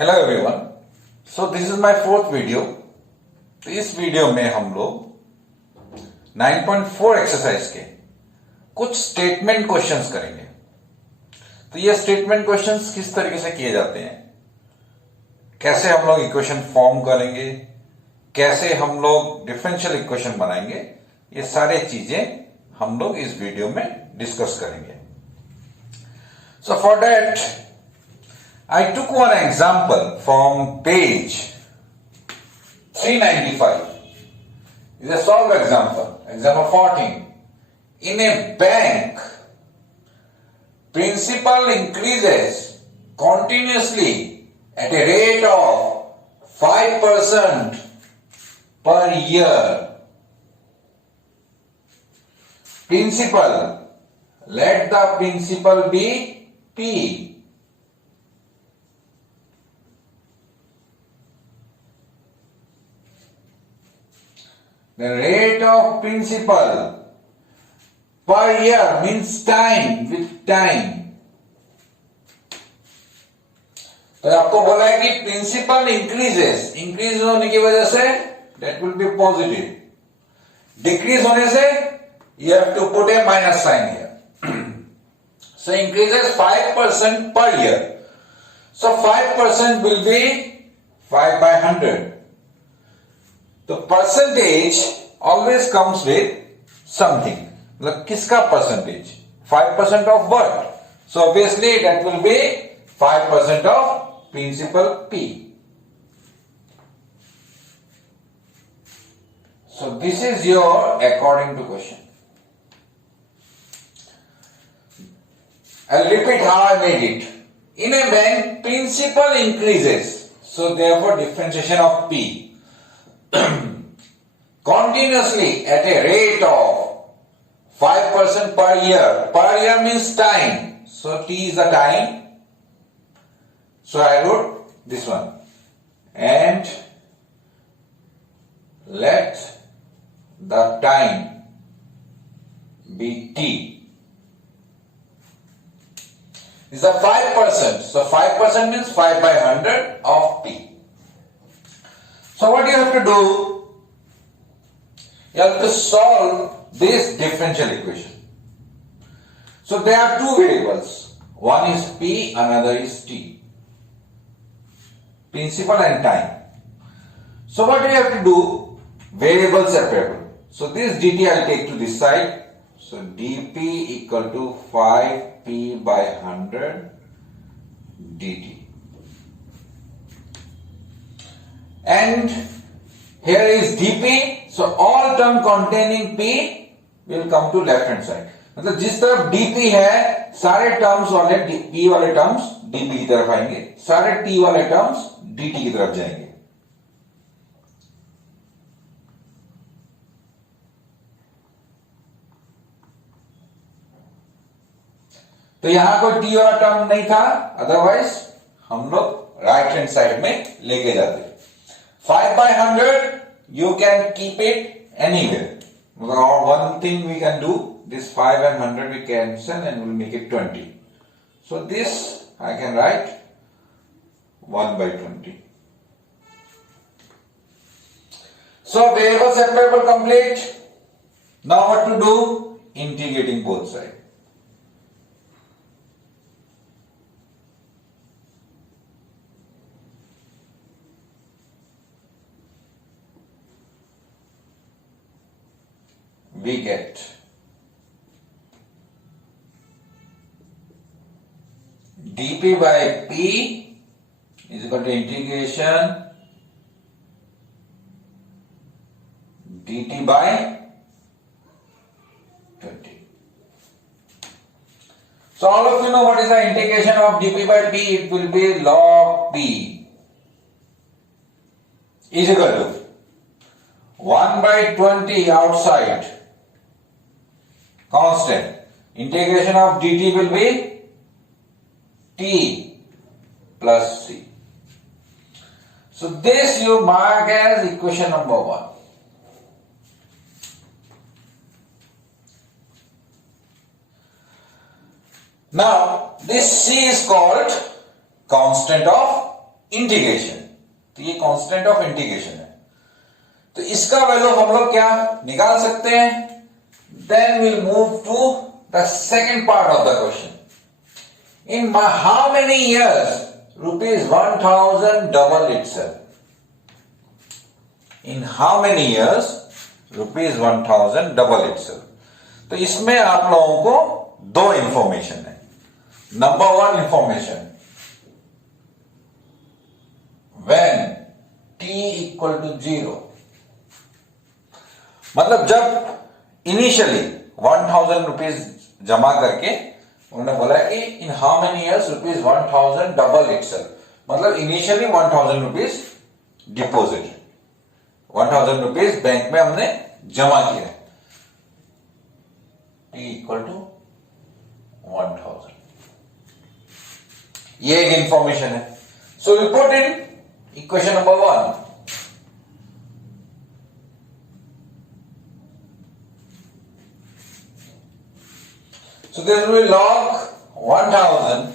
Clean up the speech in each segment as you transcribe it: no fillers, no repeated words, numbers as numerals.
Hello everyone. So this is my fourth video. तो इस वीडियो में हम लोग 9.4 एक्सरसाइज के कुछ स्टेटमेंट क्वेश्चंस करेंगे। तो ये स्टेटमेंट क्वेश्चंस किस तरीके से किए जाते हैं, कैसे हम लोग इक्वेशन फॉर्म करेंगे, कैसे हम लोग डिफरेंशियल इक्वेशन बनाएंगे, ये सारे चीजें हम लोग इस वीडियो में डिस्कस करेंगे। So for that I took one example from page 395. It's a solved example. Example 14. In a bank, principal increases continuously at a rate of 5% per year. Principal, let the principal be P. The rate of principal per year means time, with time. तो आपको बोला है कि principal increases, increase होने की वजह से that will be positive. Decrease होने से you have to put a minus sign here. So increases 5% per year. So 5% will be 5 by 100. तो percentage always comes with something, मतलब किसका percentage, 5% of what, so obviously that will be 5% of principal P. So this is your according to question. I'll repeat how I made it. In a bank, principal increases, so therefore differentiation of P continuously at a rate of 5% per year. Per year means time. So T is the time. So I wrote this one. And let the time be T. This is the 5%. So 5% means 5 by 100 of T. So what you have to do? You have to solve this differential equation. So there are two variables. One is P, another is T. Principal and time. So what do you have to do? Variables separable. So this dt I'll take to this side. So dp equal to 5p by 100 dt. And here is dp, so all term containing p will come to left hand side. मतलब जिस तरफ dp है सारे टर्म्स वाले p वाले terms dp की तरफ आएंगे, सारे t वाले टर्म्स dt की तरफ जाएंगे. तो यहां कोई t वाला टर्म नहीं था, अदरवाइज हम लोग राइट हैंड साइड में लेके जाते. 5 by 100 you can keep it anywhere. Or one thing we can do, this 5 and 100 we cancel and we'll make it 20. So this I can write 1 by 20. So variable separable complete. Now what to do? Integrating both sides. We get dp by p is equal to integration dt by 20. So all of you know what is the integration of dp by p. It will be log p is equal to 1 by 20 outside constant. Integration of dt will be t plus c. So this you mark as equation number 1. Now this c is called constant of integration, तो ये constant of integration है, तो इसका वैल्यू हम लोग क्या निकाल सकते हैं. Then will move to the second part of the question. In how many years ₹1,000 double itself? In how many years ₹1,000 double itself? तो इसमें आप लोगों को दो इंफॉर्मेशन है. Number one information, when t equal to 0, मतलब जब इनिशियली 1,000 रुपीज जमा करके उन्होंने बोला कि in how many years ₹1,000 double itself, मतलब initially 1,000 rupees deposit, 1,000 rupees bank में हमने जमा किया, t इक्वल टू 1,000. ये एक इंफॉर्मेशन है. So we put in equation number 1. So this will be log 1,000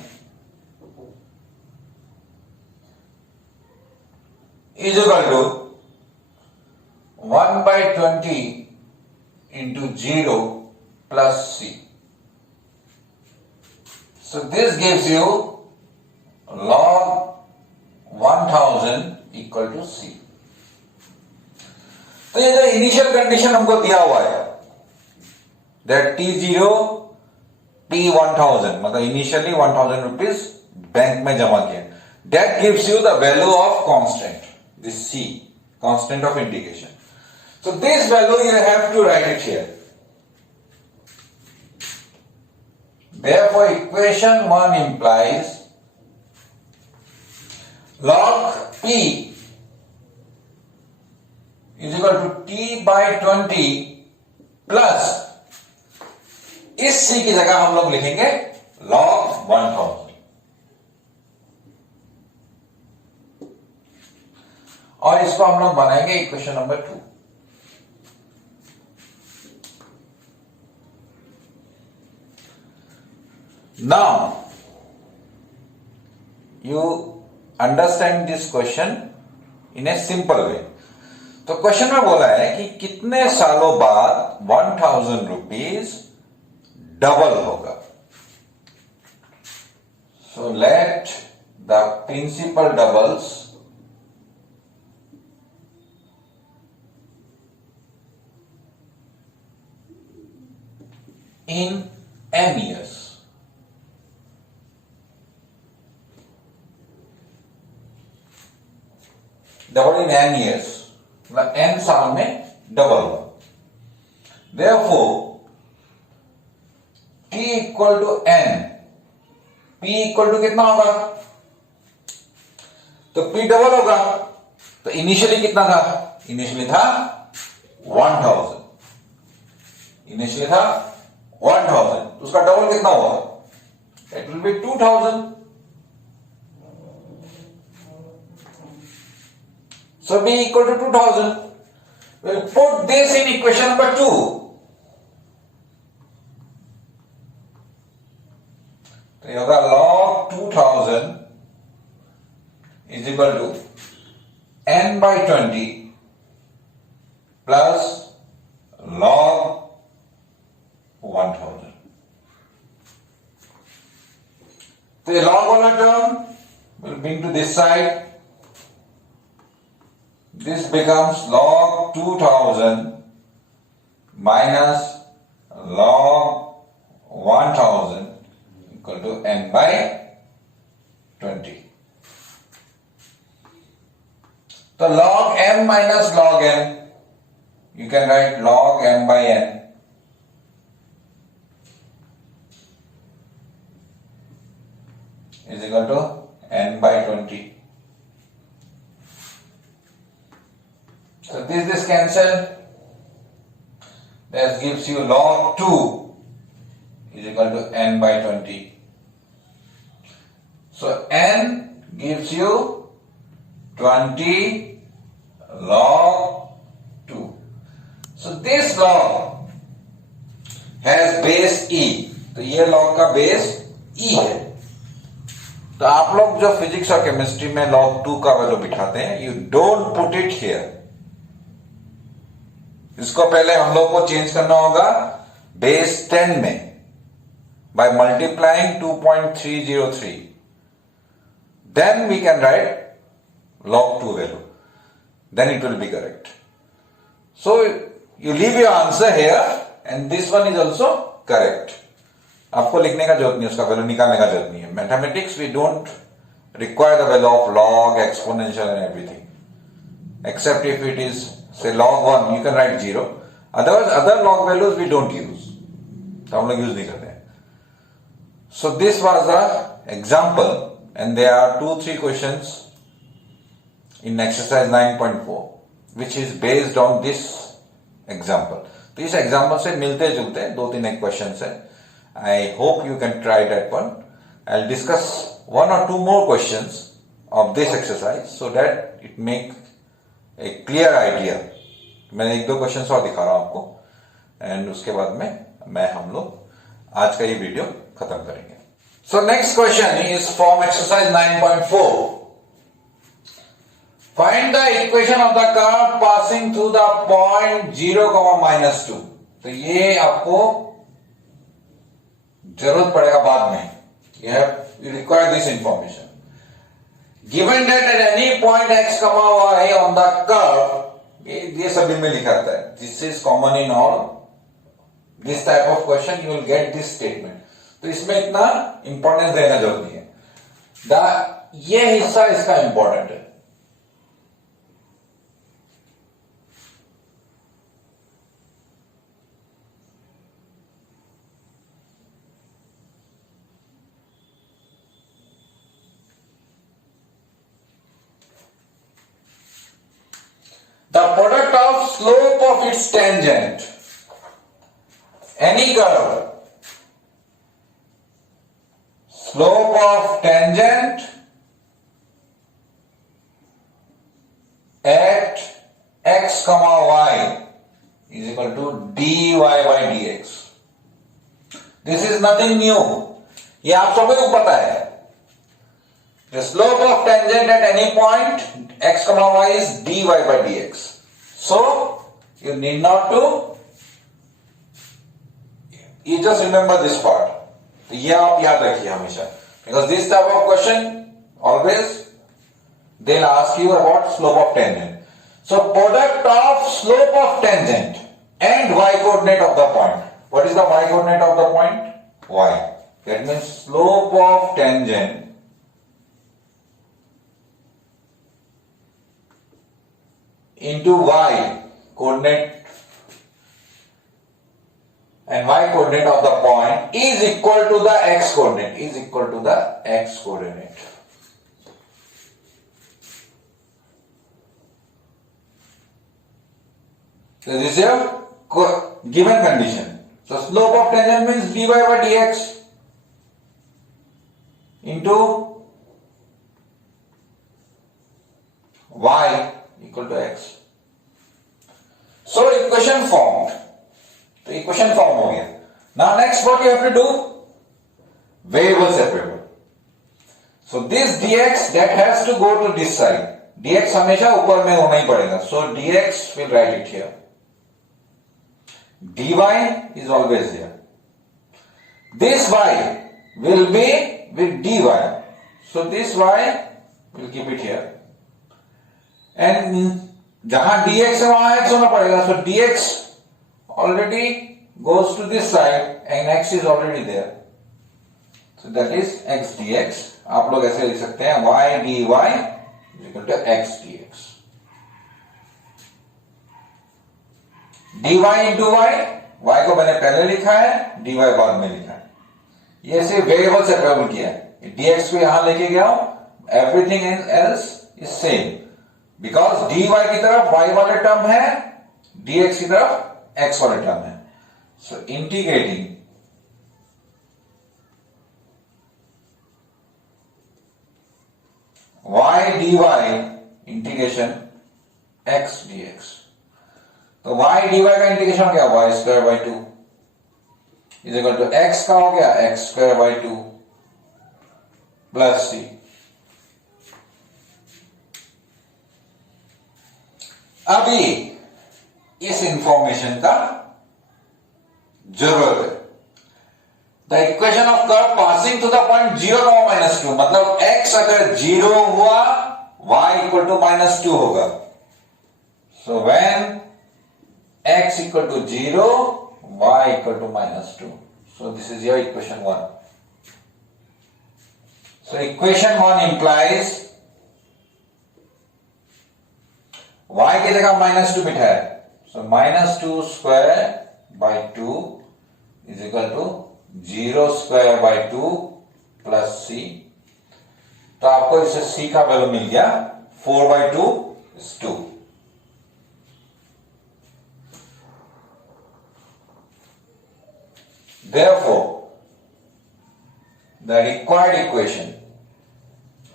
is equal to 1/20 into 0 plus c. So this gives you log 1,000 equal to c. तो ये जो इनिशियल कंडीशन हमको दिया हुआ है, that t0 P1000, मतलब इनिशियली 1,000 रुपीज बैंक में जमा किया, that gives you the value of constant, this c, constant of integration. So this value you have to write it here. Therefore equation 1 implies log p is equal to t/20 plus इस c की जगह हम लोग लिखेंगे log 1,000, और इसको हम लोग बनाएंगे equation number 2. Now you understand this question in a simple way. तो क्वेश्चन में बोला है कि कितने सालों बाद 1,000 रुपीज डबल होगा. So let the principal doubles in n years. Double in n years, मतलब n साल में डबल होगा. Therefore t equal to n, p equal to कितना होगा, तो p डबल होगा. तो इनिशियली कितना था, इनिशियली था 1,000, इनिशियली था 1,000, तो उसका डबल कितना हुआ, it will be 2,000. So b equal to 2,000. We'll put this in equation number 2. तो ये होगा log 2,000 is equal to n/20 plus log 1,000. तो ये log वाला term will bring to this side. This becomes log 2,000 minus log 1,000 equal to n/20. So log m minus log n, you can write log m by n is equal to n/20. So this cancel. That gives you log 2 is equal to n/20. So n gives you 20 log 2. So this log has base e. तो ये log का base e है. तो आप लोग जो फिजिक्स और केमिस्ट्री में log 2 का वैल्यू बिठाते हैं, you don't put it here. इसको पहले हम लोग को चेंज करना होगा बेस 10 में by multiplying 2.303. Then we can write log 2 value. Then it will be correct. So you leave your answer here and this one is also correct. आपको लिखने का जरूरत नहीं, उसका वैल्यू निकालने का जरूरत नहीं है। Mathematics we don't require the value of log, exponential and everything. Except if it is say log 1, you can write 0. Otherwise other log values we don't use. तो हम लोग यूज नहीं करते हैं। So this was the example and there are 2-3 questions in exercise 9.4 which is based on this example. तो इस example से मिलते जुलते 2-3 एक questions है। I hope you can try that one. I'll discuss 1 or 2 more questions of this exercise so that it make a clear idea. मैं 1-2 questions और दिखा रहा हूँ आपको and उसके बाद में हम लोग आज का ये वीडियो खत्म करेंगे। So next question is from exercise 9.4. Find the equation of the curve passing through the point 0, -2. तो ये आपको जरूरत पड़ेगा बाद में। You require this information. Given that at any point x, y on the curve, ये सभी में लिखा रहता है। This is common in all this type of question. You will get this statement. तो इसमें इतना इंपॉर्टेंस देना जरूरी है। ये हिस्सा इसका इंपॉर्टेंट है। The product of slope of its tangent, any curve, slope of tangent at x, y is equal to dy by dx. This is nothing new. ये आप सभी को पता है। The slope of tangent at any point x, y is dy by dx. So you need not to. You just remember this part. तो ये आप याद रखिए हमेशा, because this type of question always they'll ask you about slope of tangent. So product of slope of tangent and y coordinate of the point. What is the y coordinate of the point? Y. That means slope of tangent into y coordinate and y coordinate of the point is equal to the x coordinate, is equal to the x coordinate. So this is your given condition. So slope of tangent means dy by dx into y equal to x. So equation formed. तो equation form हो गया। Now next what you have to do, variable separable. So this dx that has to go to this side, dx हमेशा ऊपर में होना ही पड़ेगा। So dx will write it here, dy is always here, this y will be with dy, so this y will keep it here and जहां dx है वहां x होना पड़ेगा। So dx already goes to this side and x is already there, so that is x dx. आप लोग ऐसे लिख सकते हैं y dy is equal to x dx, dy into y को मैंने पहले लिखा है, dy बाद में लिखा है। ये सिर्फ वेरिएबल सेपरेबल किया है, dx को यहां लेके गया हूं, everything else is same because dy की तरफ y वाले टर्म है, dx की तरफ x वाले टर्म है। सो integrating y dy integration x dx, तो y dy का इंटीग्रेशन हो गया y square by 2 is equal to x का हो गया x square by 2 plus C. अभी इस इंफॉर्मेशन का जरूरत है। The equation of curve passing to the point 0, मतलब x अगर 0 हुआ y इक्वल टू -2 होगा। So when x equal to 0 y equal to -2। So this is your equation 1। So equation 1 implies y की जगह -2 बिठाया, so -2 square by 2 is equal to 0 square by 2 plus c. तो आपको इससे c का value मिल गया 4/2 is 2। Therefore, the required equation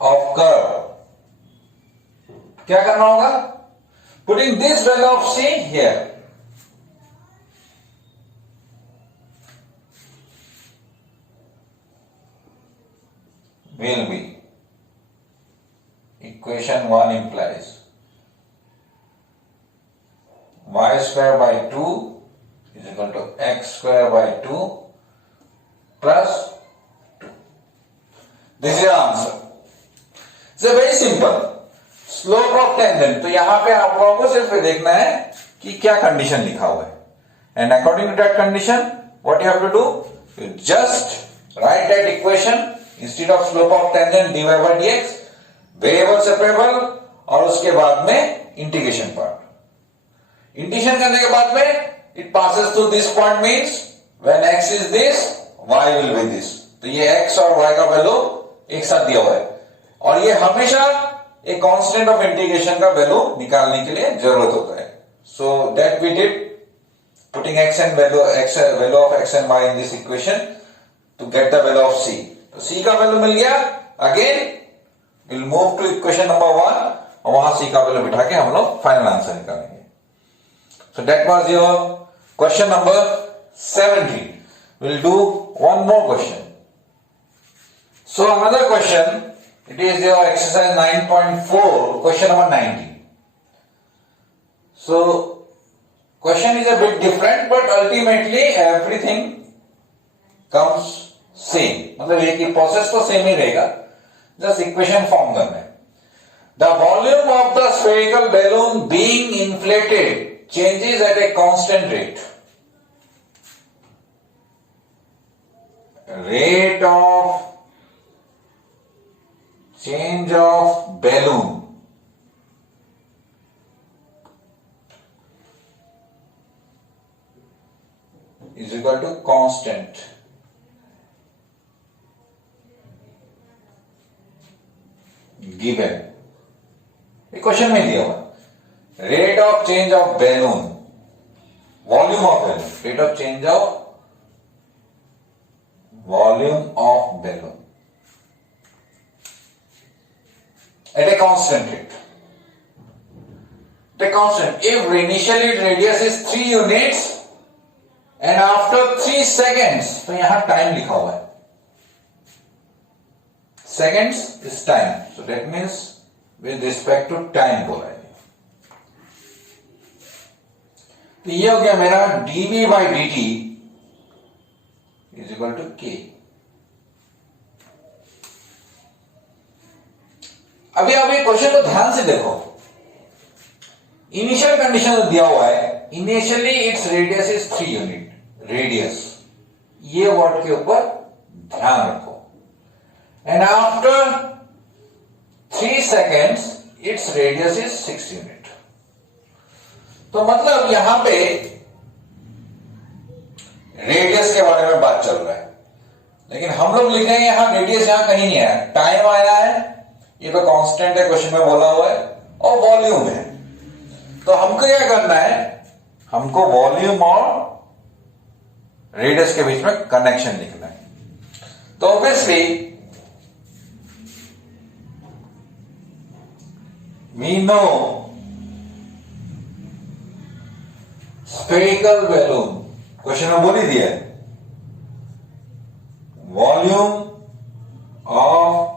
of curve, क्या करना होगा? Putting this value of c here, will be equation 1 implies y square by 2 is equal to x square by 2 plus 2. This is your answer. It's a very simple. Slope of tangent. तो यहां पे आप लोगों को सिर्फ देखना है कि क्या कंडीशन लिखा हुआ है, and according to that condition, what you have to do? You just write that equation instead of slope of tangent dy by dx, variable separable, और उसके बाद में इंटीग्रेशन पार्ट। इंटीग्रेशन करने के बाद में it passes through this point, means when x is this, y will be this। तो ये x और y का वैल्यू एक साथ दिया हुआ है, और ये हमेशा एक कांस्टेंट ऑफ इंटीग्रेशन का वैल्यू निकालने के लिए जरूरत होता है। So that we did, putting x and value of x and y in this equation to get the value of c। तो c का वैल्यू मिल गया। Again will move to equation number 1, और वहां c का वैल्यू बिठा के हम लोग फाइनल आंसर निकालेंगे। So that was your question number 17. We'll do one more question. So another question, it is your exercise 9.4, question number 19. So question is a bit different, but ultimately everything comes same. मतलब ये कि process तो same ही रहेगा, just equation form करना है। The volume of the spherical balloon being inflated changes at a constant rate. Rate of change of balloon is equal to constant. Given. ये क्वेश्चन में दिया हुआ, rate of change of balloon, volume of balloon, rate of change of volume of balloon at a constant rate. The constant, if initially radius is 3 units and after 3 seconds, तो यहां टाइम लिखा हुआ है, seconds is time, so that means with respect to time बोला है। तो ये हो गया मेरा dv by dt is equal to k। अभी आप ये क्वेश्चन को ध्यान से देखो, इनिशियल कंडीशन दिया हुआ है, initially its radius is 3 unit, radius, ये वर्ड के ऊपर ध्यान रखो, and after 3 seconds it's radius is 6 यूनिट। तो मतलब यहां पे रेडियस के बारे में बात चल रहा है, लेकिन हम लोग लिख रहे हैं यहां रेडियस यहां कहीं नहीं है, टाइम आया है, ये तो कांस्टेंट है, क्वेश्चन में बोला हुआ है, और वॉल्यूम है। तो हमको क्या करना है, हमको वॉल्यूम और रेडियस के बीच में कनेक्शन लिखना है। तो obviously we know spherical balloon, question में बोल ही दिया है, volume of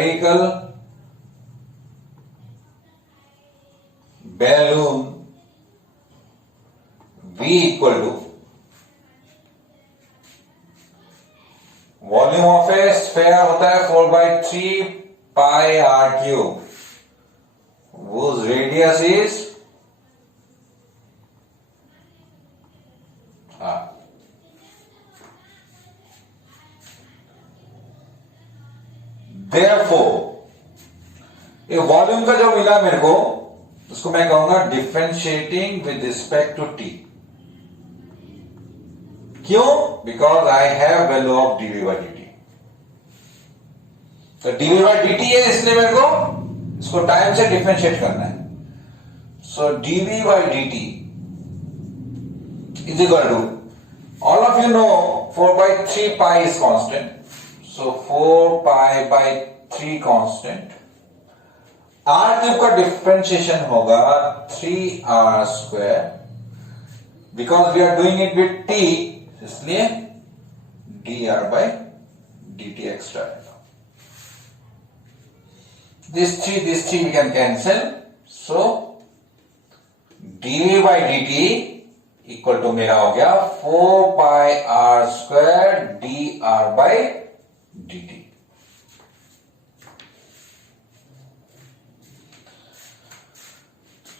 spherical balloon V equal to volume of a sphere होता है 4/3 pi r cube, whose radius is therefore ये वॉल्यूम का जो मिला मेरे को उसको मैं कहूंगा differentiating with respect to t. क्यों? Because I have value of dv by d t. तो डीवी बाई डी टी है, इसलिए मेरे को इसको टाइम से डिफरेंशिएट करना है। So dv by d t is equal to, all of you know 4/3 pi is constant, so 4 pi by 3 constant, r cube का डिफरेंशिएशन होगा 3r square, because we are doing it with t, इसलिए dr by dt extra. This 3 we can cancel, so dv by dt equal to मेरा हो गया 4 pi r square dr by dt.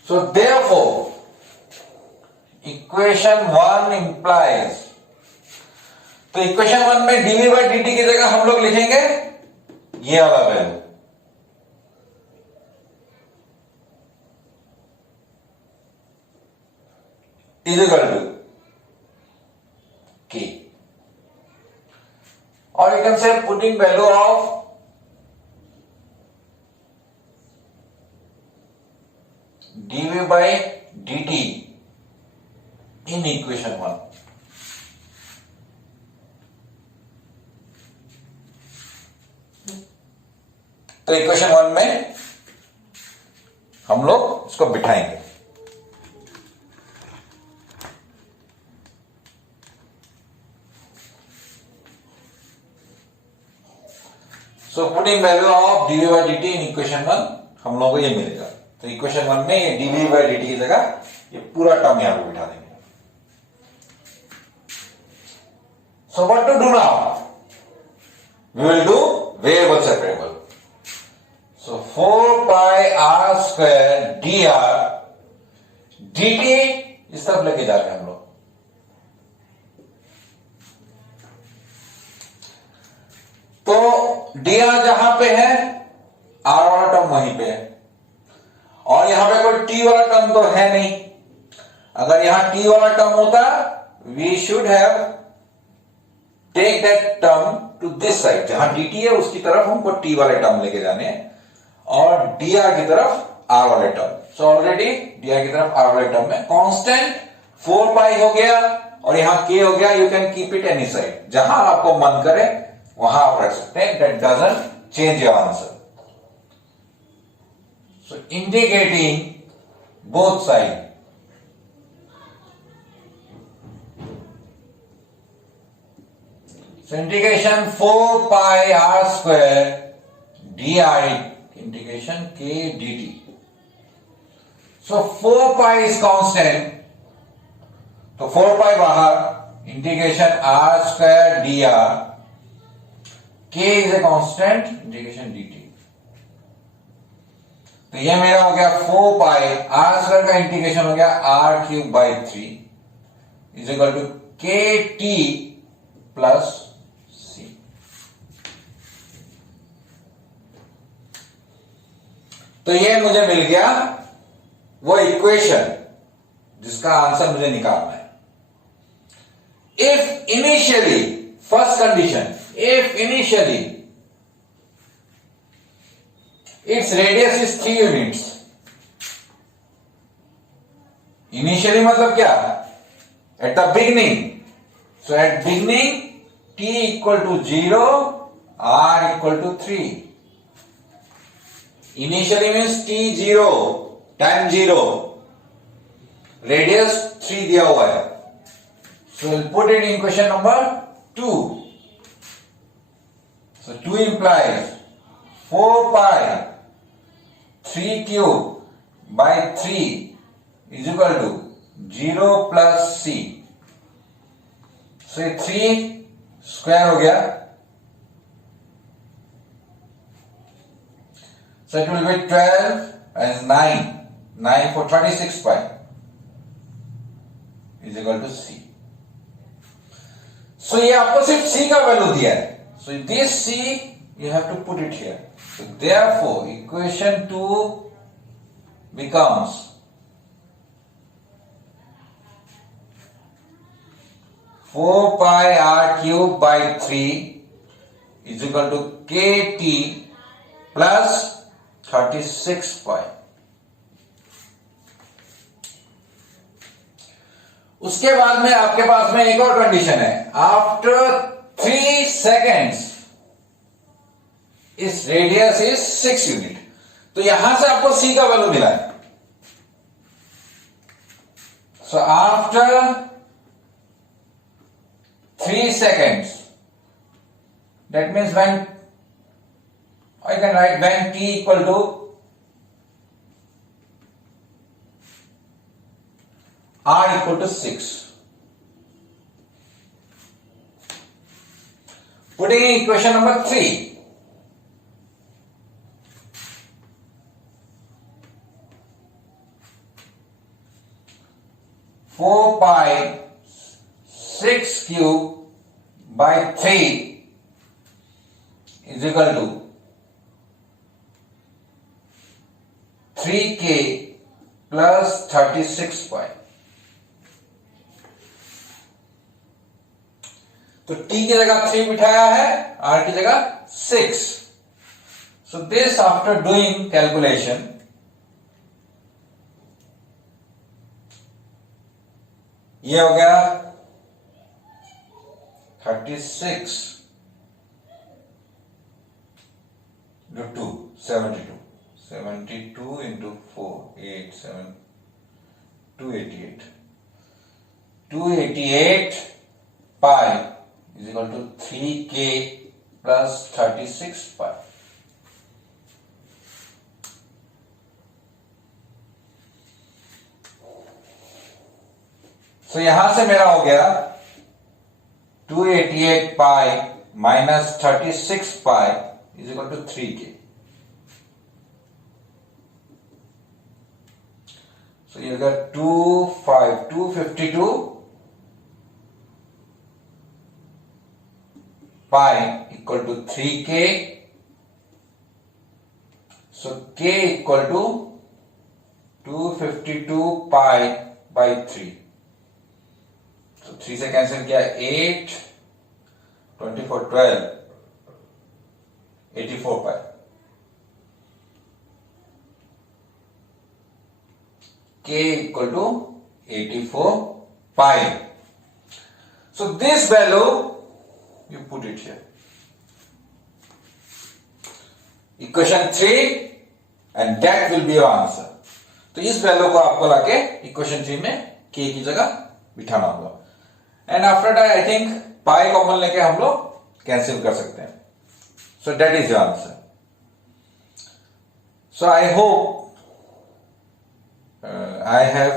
So therefore equation 1 implies, तो equation 1 में DV by D की जगह हम लोग लिखेंगे ये वाला value, is equal to k, और you can say putting value of dv by d in equation 1। तो इक्वेशन 1 में हम लोग इसको बिठाएंगे। So putting value of dv by d t in equation 1 हम लोगों को ये मिलेगा। तो इक्वेशन 1 में ये डीवी बाई डी टी की जगह ये पूरा टर्म यहां पर बिठा देंगे। So what to do now? We will do variable separable. So 4 pi r square dr dt इस तरफ लेके जा रहे हैं हम लोग। तो dr जहां पे है r वाला टर्म वहीं पे है, और यहां पे कोई t वाला टर्म तो है नहीं। अगर यहां t वाला टर्म होता we should have take that term to this side, जहां dt है उसकी तरफ हमको t वाले टर्म लेके जाने हैं, और dr की तरफ r वाले टर्म। सो ऑलरेडी dr की तरफ r वाले टर्म में कांस्टेंट 4 पाई हो गया, और यहां k हो गया। You can keep it any side, जहां आपको मन करे वहां आप रख सकते हैं। That doesn't change your answer. So indicating both side, so integration 4 pi r square dr integration k dt. So 4 pi is constant, तो 4 pi बाहर, integration r square dr, k is a constant, integration dt। तो ये मेरा हो गया 4 pi r square का integration हो गया r cube by 3 is equal to k t plus c। तो ये मुझे मिल गया वो इक्वेशन जिसका आंसर मुझे निकालना है। If initially, first condition, if initially its radius is 3 units. Initially मतलब क्या? At the beginning. So at beginning t equal to 0, r equal to 3। Initially means t0, time 0, radius 3 दिया हुआ है। So we'll put it in question number 2. So 2 implies 4 pi 3 cube by 3 is equal to 0 plus c. So 3 स्क्वायर हो गया. So it will be 12 and 9 for 26 pi is equal to c. So ये आपको सिर्फ c का वैल्यू दिया है. So this c you have to put it here. So therefore equation 2 becomes four pi r cube by 3 is equal to kt plus 36 pi. उसके बाद में आपके पास में एक और कंडीशन है. आफ्टर 3 seconds इस रेडियस इज 6 यूनिट. तो यहां से आपको c का वैल्यू मिला है. So after 3 seconds, that means when I can write when t equal to r equal to 6. Putting in equation number 3. Four pi 6 cube by 3 is equal to 3k plus 36 pi. तो t की जगह 3 बिठाया है, r की जगह 6. So this after doing calculation, ये हो गया 36 into 2 72 into 4 8 7 288 288 pi is equal to 3k plus 36 pi. So यहां से मेरा हो गया 288 pi minus 36 pi is equal to 3k. So you got 252 pi equal to 3k. So k equal to 252 pi by 3. So 3 से कैंसिल किया 8 24 12 84 pi. K equal to 84 pi. So this value you put it here. Equation 3 and that will be your answer. तो इस वैल्यू को आपको लाके इक्वेशन 3 में k की जगह बिठाना होगा. And after that I think pi common लेके हम लोग कैंसिल कर सकते हैं. So that is your answer. So I hope I have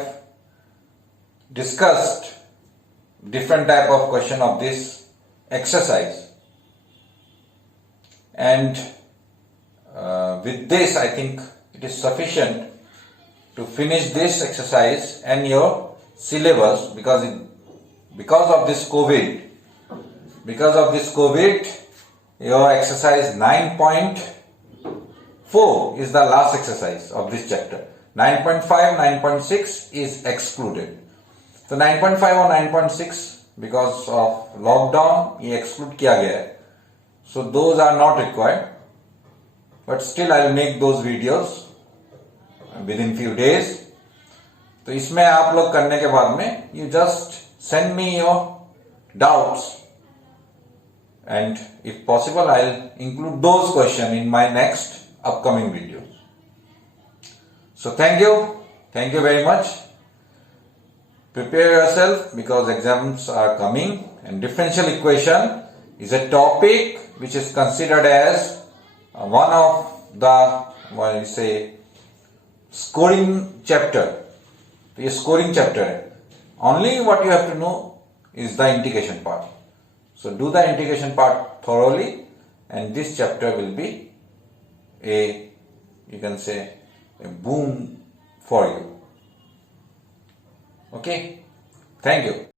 discussed different type of question of this exercise, and with this I think it is sufficient to finish this exercise and your syllabus, because of this COVID your exercise 9.4 is the last exercise of this chapter. 9.5, 9.6 is excluded. So 9.5 और 9.6 because of lockdown ये exclude किया गया है. So those are not required. But still I will make those videos within few days. तो इसमें आप लोग करने के बाद में you just send me your doubts, and if possible I'll include those questions in my next upcoming videos. So thank you very much. Prepare yourself because exams are coming, and differential equation is a topic which is considered as one of the, what you say, scoring chapter. ये scoring chapter है. Only what you have to know is the integration part. So do the integration part thoroughly, and this chapter will be a, you can say, a boon for you. Okay, thank you.